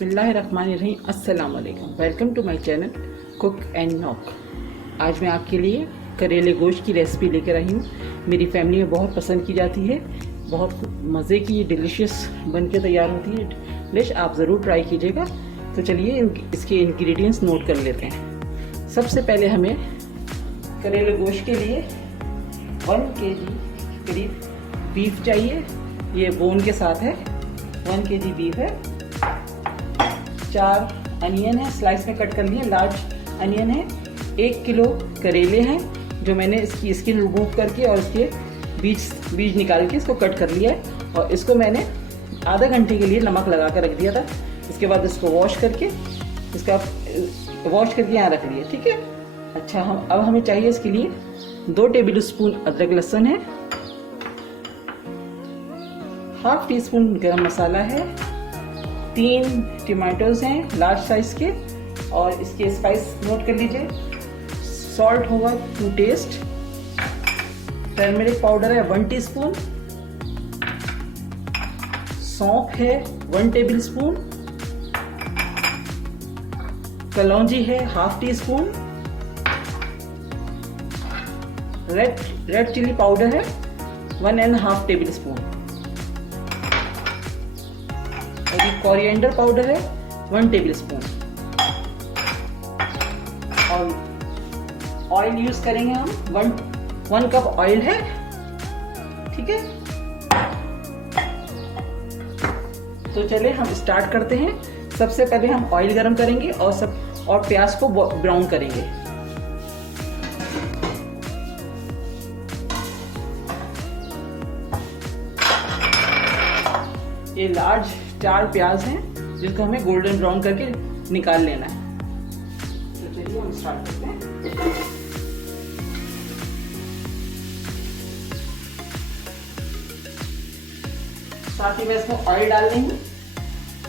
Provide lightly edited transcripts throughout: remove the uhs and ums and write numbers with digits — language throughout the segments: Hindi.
बिस्मिल्लाहिर्रहमानिर्रहीम। अस्सलाम वालेकुम। Welcome to my channel cook and knock. आज मैं आपके लिए करेले गोश्त की रेसिपी लेकर आई हूँ। मेरी फैमिली में बहुत पसंद की जाती है, बहुत मज़े की ये डिलीशियस बन के तैयार होती है डिश। आप ज़रूर ट्राई कीजिएगा। तो चलिए इसके इंग्रेडिएंट्स नोट कर लेते हैं। सबसे पहले हमें करेले गोश्त के लिए 1 kg करीब बीफ चाहिए। ये बोन के साथ है। 1 kg बीफ है। 4 अनियन है, स्लाइस में कट कर लिए, लार्ज अनियन है। 1 किलो करेले हैं जो मैंने इसकी स्किन रिमूव करके और इसके बीज निकाल के इसको कट कर लिया है। और इसको मैंने आधा घंटे के लिए नमक लगा कर रख दिया था। इसके बाद इसको वॉश करके यहाँ रख लिए। ठीक है। अच्छा, अब हमें चाहिए इसके लिए 2 टेबल स्पून अदरक लहसुन है, ½ टीस्पून गरम मसाला है, 3 टमाटोज हैं लार्ज साइज के। और इसके स्पाइस नोट कर लीजिए। सॉल्ट होगा टू टेस्ट, टर्मरिक पाउडर है 1 टीस्पून, सौंफ है 1 टेबल स्पून, कलौंजी है ½ टीस्पून, रेड चिली पाउडर है 1½ टेबल स्पून, और ये कोरिएंडर पाउडर है 1 टेबल स्पून। और ऑयल यूज करेंगे हम 1 कप ऑयल है। ठीक है। तो चले हम स्टार्ट करते हैं। सबसे पहले हम ऑयल गरम करेंगे और प्याज को ब्राउन करेंगे। ये लार्ज 4 प्याज हैं जिसको हमें गोल्डन ब्राउन करके निकाल लेना है। तो चलिए हम स्टार्ट करते हैं। साथ ही में इसमें ऑयल डाल देंगे।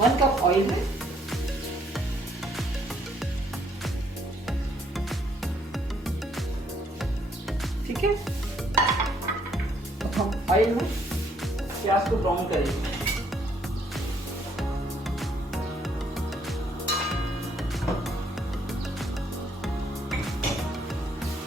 1 कप ऑयल है। ठीक है। अब हम ऑयल में प्याज को ब्राउन करेंगे।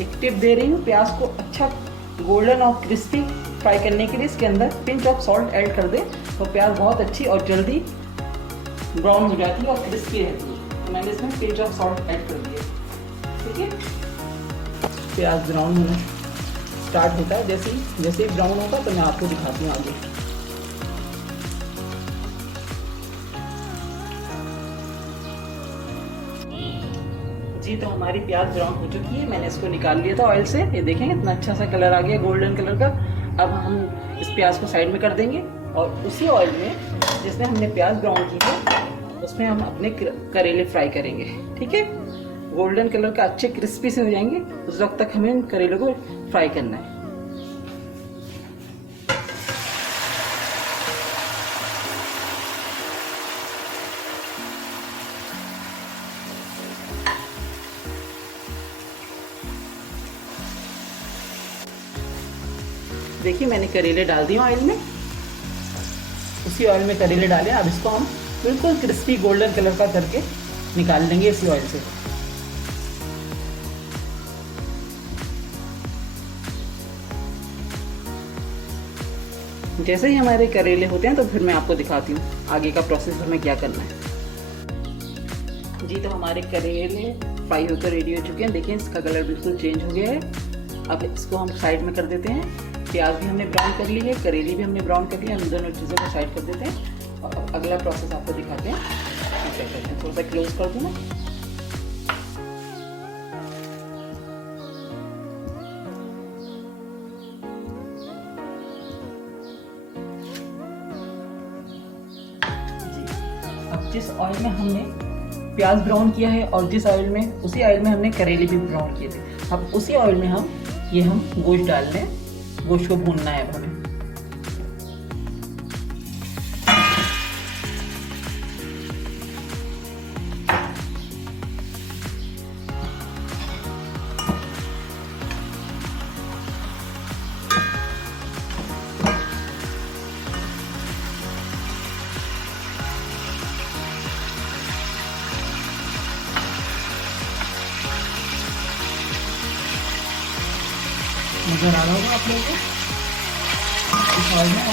एक टिप दे रही हूँ, प्याज को अच्छा गोल्डन और क्रिस्पी फ्राई करने के लिए इसके अंदर पिंच ऑफ सॉल्ट ऐड कर दें तो प्याज बहुत अच्छी और जल्दी ब्राउन हो जाती है और क्रिस्पी रहती है। तो मैंने इसमें पिंच ऑफ सॉल्ट ऐड कर दिया। ठीक है। प्याज ब्राउन होना स्टार्ट होता है। जैसे ही ब्राउन होगा तो मैं आपको दिखाती हूँ आगे। जी, तो हमारी प्याज ब्राउन हो चुकी है। मैंने इसको निकाल लिया था ऑयल से। ये देखें कितना अच्छा सा कलर आ गया, गोल्डन कलर का। अब हम इस प्याज को साइड में कर देंगे और उसी ऑयल में जिसमें हमने प्याज ब्राउन की है उसमें हम अपने करेले फ्राई करेंगे। ठीक है। गोल्डन कलर का अच्छे क्रिस्पी से हो जाएंगे, उस वक्त तक हमें इन करेले को फ्राई करना है। देखिए मैंने करेले डाल दिए ऑयल में। उसी ऑयल में करेले डालें। अब इसको हम बिल्कुल क्रिस्पी गोल्डन कलर का करके निकाल लेंगे इसी ऑयल से। जैसे ही हमारे करेले होते हैं तो फिर मैं आपको दिखाती हूँ आगे का प्रोसेस हमें क्या करना है। जी, तो हमारे करेले फ्राई होकर रेडी हो चुके हैं। देखिए इसका कलर बिल्कुल चेंज हो गया है। अब इसको हम साइड में कर देते हैं। प्याज भी हमने ब्राउन कर ली है, करेली भी हमने ब्राउन कर लिया। हम दोनों चीज़ों को साइड कर देते हैं और अब अगला प्रोसेस आपको दिखाते हैं क्या करते हैं। थोड़ा सा क्लोज कर दूँ मैं। जी, अब जिस ऑयल में हमने प्याज ब्राउन किया है और जिस ऑयल में उसी ऑयल में हमने करेले भी ब्राउन किए थे, अब उसी ऑयल में हम गोश्त डाल रहे हैं। गोश्त को भूनना है अब हमें। नज़र आ रहा होगा आप लोगों को। इस ऑयल में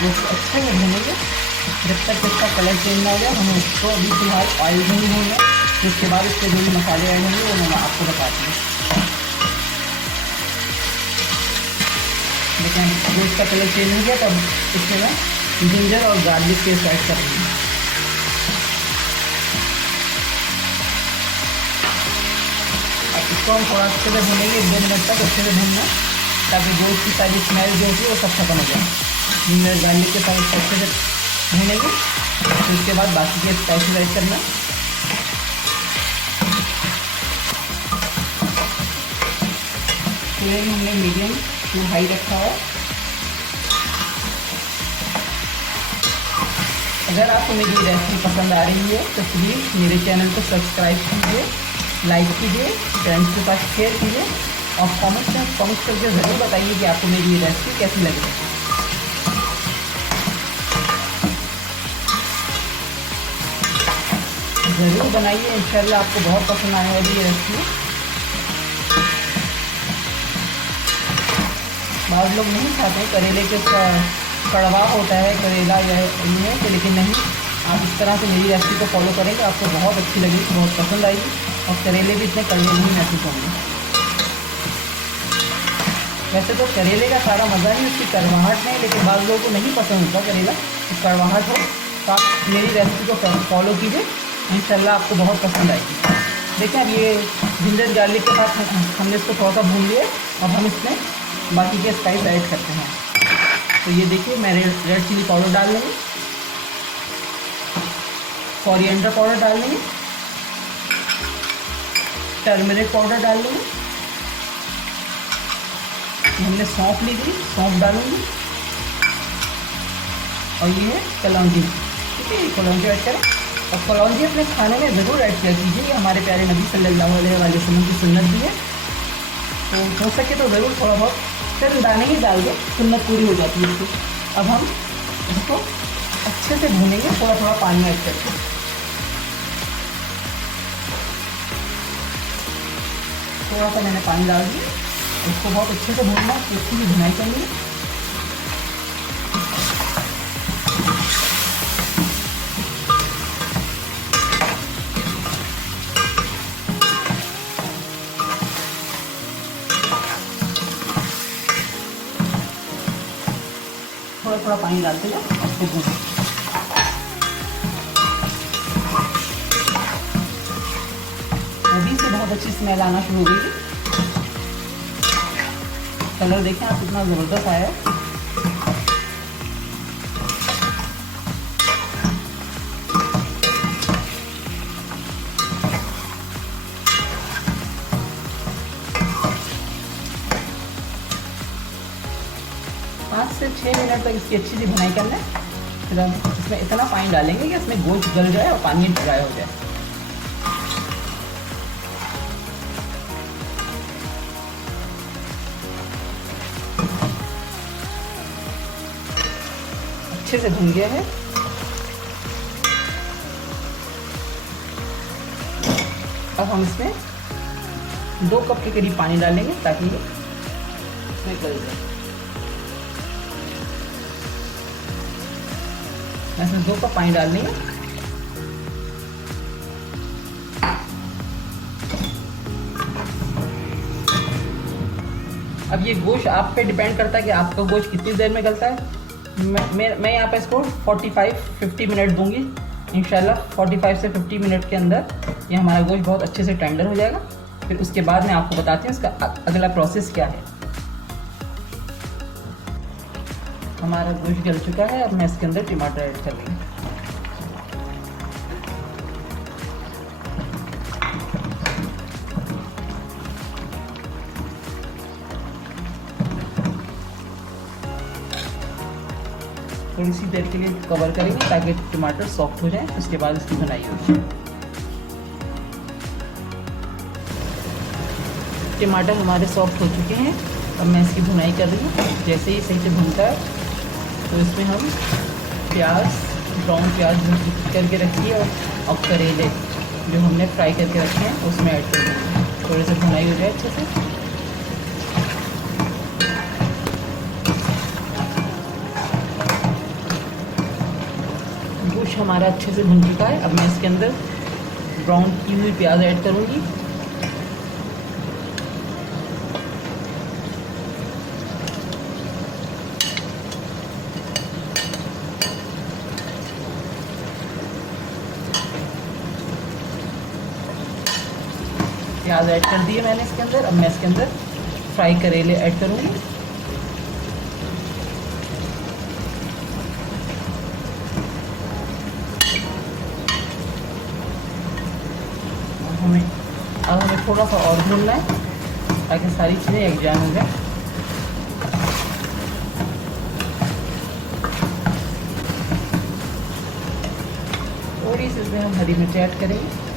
गोश्त अच्छे से भूनेंगे जब तक इसका कलर चेंज ना हो जाए। हम उसको अभी फिलहाल ऑयल में ही भूनेंगे, फिर उसके बाद इसके जो भी मसाले ऐड होंगे वो मैं आपको बताती हूँ। लेकिन गोश्त का कलर चेंज हो गया तब इसमें मैं जिंजर और गार्लिक पेस्ट ऐड कर दूँगी। अब इसको हम थोड़ा अच्छे से भूनेंगे, 1-2 मिनट तक अच्छे से भूनना, ताकि गोश्त की सारी स्मेल जो होती है वो सब खत्म हो जाए। जिंजर गार्लिक के साथ अच्छे से भूनेंगे, फिर उसके बाद बाकी के स्पाइसेस ऐड करना। फ्लेम हमने मीडियम टू हाई रखा है। अगर आपको मेरी रेसिपी पसंद आ रही है तो प्लीज़ मेरे चैनल को सब्सक्राइब कीजिए, लाइक कीजिए, फ्रेंड्स के साथ शेयर कीजिए और कमेंट करके ज़रूर बताइए कि आपको मेरी रेसिपी कैसी लगी। ज़रूर बनाइए, इंशाल्लाह आपको बहुत पसंद आने वाली ये रेसिपी। बहुत लोग नहीं खाते करेले के, कड़वा होता है करेला या ये, तो लेकिन नहीं, आप इस तरह से मेरी रेसिपी को फॉलो करेंगे आपको बहुत अच्छी लगेगी, बहुत पसंद आएगी और करेले भी इतने कड़वे नहीं महसूस होंगे। वैसे तो करेले का सारा मज़ा ही उसकी कड़वाहट में, लेकिन बाद लोगों को नहीं पसंद होता करेला, तो कड़वाहट हो तो आप मेरी रेसिपी को फॉलो कीजिए, इंशाल्लाह आपको बहुत पसंद आएगी। देखिए अब ये जिंजर गार्लिक के साथ हमने इसको थोड़ा सा भून लिया, अब हम इसमें बाकी के स्पाइस ऐड करते हैं। तो ये देखिए मैं रेड चिली पाउडर डाल लेंगे, कोरिएंडर पाउडर डाल लेंगे, टर्मरिक पाउडर डाल लेंगे, हमने सौंफ ली थी, सौंफ डालूंगी और ये है कलौंजी। ठीक है, कलौंजी ऐड करें और कलौंजी अपने खाने में ज़रूर ऐड किया कीजिए, ये हमारे प्यारे नबी सल्लल्लाहु अलैहि वसल्लम की सुन्नत भी है। तो हो सके तो ज़रूर थोड़ा बहुत सिर्फ दाने ही डाल दो, सुन्नत पूरी हो जाती है इसकी। अब हम इसको अच्छे से भूनेंगे, थोड़ा थोड़ा पानी ऐड करके। थोड़ा सा मैंने पानी डाल दिया, इसको बहुत अच्छे से भूनना है, इसकी भी भुनाई करनी है। थोड़ा थोड़ा पानी डालते जाओ, उसको भूनो। अभी से बहुत अच्छी स्मेल आना शुरू हो गई है। कलर देखें आप कितना ज़बरदस्त आया है। पाँच से 6 मिनट तक इसकी अच्छी सी भुनाई करना है। फिर हम इसमें इतना पानी डालेंगे कि इसमें गोश्त गल जाए और पानी ड्राई हो जाए। अच्छे से भुन गया है। अब हम इसमें 2 कप के करीब पानी डालेंगे ताकि ये इसमें गल जाए। इसमें 2 कप पानी डाल देंगे। अब ये गोश्त आप पे डिपेंड करता है कि आपका गोश्त कितनी देर में गलता है। मैं यहाँ पे इसको 45-50 मिनट दूंगी। इंशाल्लाह 45 से 50 मिनट के अंदर ये हमारा गोश्त बहुत अच्छे से टेंडर हो जाएगा। फिर उसके बाद मैं आपको बताती हूँ इसका अगला प्रोसेस क्या है। हमारा गोश्त गल चुका है, अब मैं इसके अंदर टमाटर ऐड कर लूँगी। थोड़ी सी देर के लिए कवर करेंगे ताकि टमाटर सॉफ्ट हो जाए, उसके बाद इसकी भुनाई होगी। टमाटर हमारे सॉफ्ट हो चुके हैं, अब मैं इसकी भुनाई कर रही हूँ। जैसे ही सही से भुनता है तो इसमें हम प्याज, ब्राउन प्याज करके रखिए और करेले जो हमने फ्राई करके रखे हैं उसमें ऐड कर देंगे। थोड़े से भुनाई हो जाए अच्छे से। हमारा अच्छे से भुन चुका है। अब मैं इसके अंदर ब्राउन की हुई प्याज ऐड करूँगी। प्याज ऐड कर दिए मैंने इसके अंदर। अब मैं इसके अंदर फ्राई करेले ऐड करूँगी। अब हमें थोड़ा सा और भूनना है ताकि सारी चीज़ें एकजान हो जाए। थोड़ी सी इसमें हम हरी मिर्च ऐड करेंगे।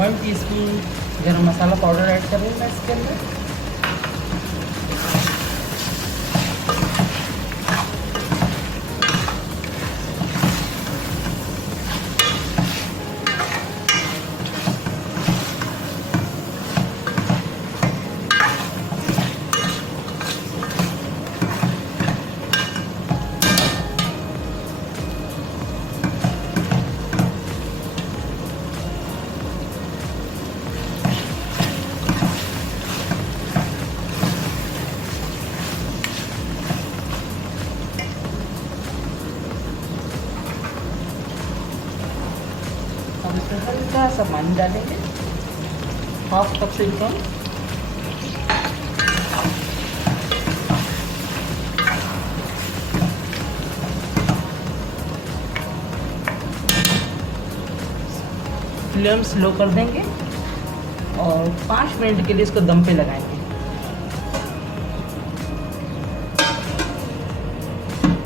1 टीस्पून गरम मसाला पाउडर ऐड कर रही हूँ मैं इसके अंदर। अब इसमें हल्का सा पानी डालेंगे, 1/2 कप से कम। फ्लेम स्लो कर देंगे और 5 मिनट के लिए इसको दम पे लगाएंगे।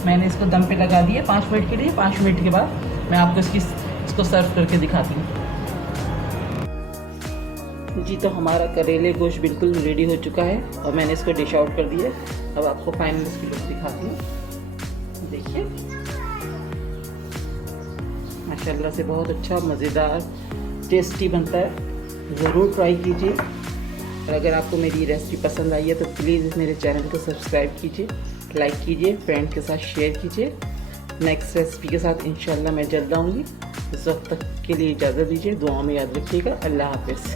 मैंने इसको दम पे लगा दिया 5 मिनट के लिए। 5 मिनट के बाद मैं आपको इसको सर्व करके दिखाती हूँ। जी, तो हमारा करेले गोश्त बिल्कुल रेडी हो चुका है और मैंने इसको डिश आउट कर दिया। अब आपको फाइनल इसकी लुक दिखाती हूँ। देखिए, माशाल्लाह से बहुत अच्छा मज़ेदार टेस्टी बनता है। ज़रूर ट्राई कीजिए और अगर आपको मेरी रेसिपी पसंद आई है तो प्लीज़ मेरे चैनल को सब्सक्राइब कीजिए, लाइक कीजिए, फ्रेंड के साथ शेयर कीजिए। नेक्स्ट रेसिपी के साथ इंशाल्लाह मैं जल्द आऊँगी। उस वक्त तक के लिए इजाज़त दीजिए। दुआ में याद रखिएगा। अल्लाह हाफ़िज़।